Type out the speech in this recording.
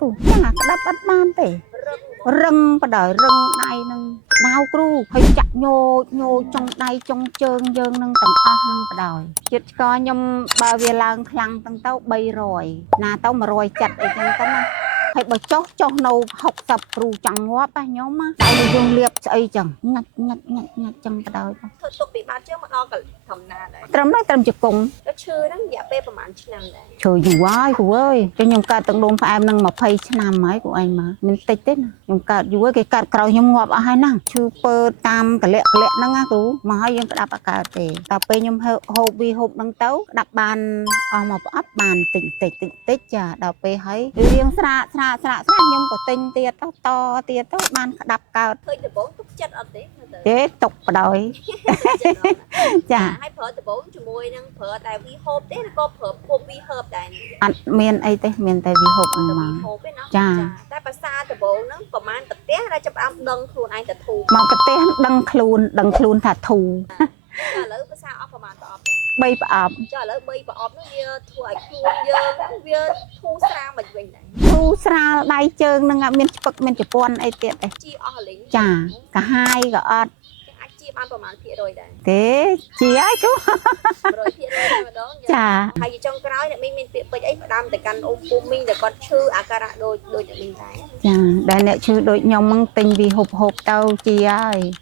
គូចាក្តាប់អត់បានទេរឹងបដ រឹងដៃនឹងដាវគ្រូហើយចាក់ញោចុងដៃចុងជើងយើងនឹងទាំងអស់នឹងបដ ចិត្តស្គរខ្ញុំបើវាឡើងខ្លាំងទាំងទៅ300ណាទៅ170អីចឹងទៅណាហើយបើចុះនៅ60គ្រូចង់ងាប់ខ្ញុំតែយើងលៀបស្អីចឹងញ៉ាច់ចឹងបដ ធ្វើទុកពីបាត់ជើងមកដល់ធម្មតាដែរ ត្រឹមជង្គង់ ទៅឈឺហ្នឹងរយៈពេលប្រហែលឆ្នាំដែរ ឈឺយូរហើយគ្រូអើយខ្ញុំកើតទឹកនោមផ្អែមនឹង20ឆ្នាំហើយគ្រូឯងមកមិនតិចទេណាខ្ញុំកើតយូរគេកើតក្រោយខ្ញុំងាប់អស់ហើយណាឈឺពើតាមកលៈហ្នឹងណាគ្រូមកហើយយើងក្តាប់អត់កើតទេតែពេលខ្ញុំហូបហ្នឹងទៅក្តាប់បានអស់មកប្រអប់បានតិចចាដល់ពេលហើយរៀងស្រាកខ្ញុំក៏ទិញទៀតតទៀតទៅបានក្តាប់កើត ឃើញដំបងទុកចិត្តអត់ទេ ទេຕົកបដ ចា ហើយប្រើដំបងជាមួយនឹងប្រើតែវីហូបទេឬក៏ប្រើពុំវីហឺបដែរ អត់មានអីទេមានតែវីហូបហ្នឹងមក ចា តែភាសាដំបងហ្នឹងប្រហែលប្រទេសដែលចាប់អាប់ដឹងខ្លួនឯងទៅធូរ មកប្រទេសដឹងខ្លួនថាធូ ឥឡូវភាសាអស់ប្រហែលប្រអប់ 3ប្រអប់ ចាឥឡូវ3ប្រអប់ហ្នឹងវាធ្វើឲ្យខ្លួនយើងវាធូរស្រាលមិនវិញដែរ ធូរស្រាលដៃជើងនឹងអត់មានឆ្ពឹកមានជប៉ុនអីទៀតទេ ជីអស់លេង ចាកាហាយក៏អត់ អាចជីបានប្រហែលភាគរយដែរ ទេជាហើយគូ 100%តែម្ដង ចា ហើយចុងក្រោយអ្នកមីងមានពាក្យពេចន៍អីផ្ដាំទៅកាន់អូនពូមីងដែលគាត់ឈឺអាការៈដូចអ្នកមីងដែរ ចាដែលអ្នកឈឺដូចខ្ញុំហ្នឹងទិញវីហូបទៅជាហើយ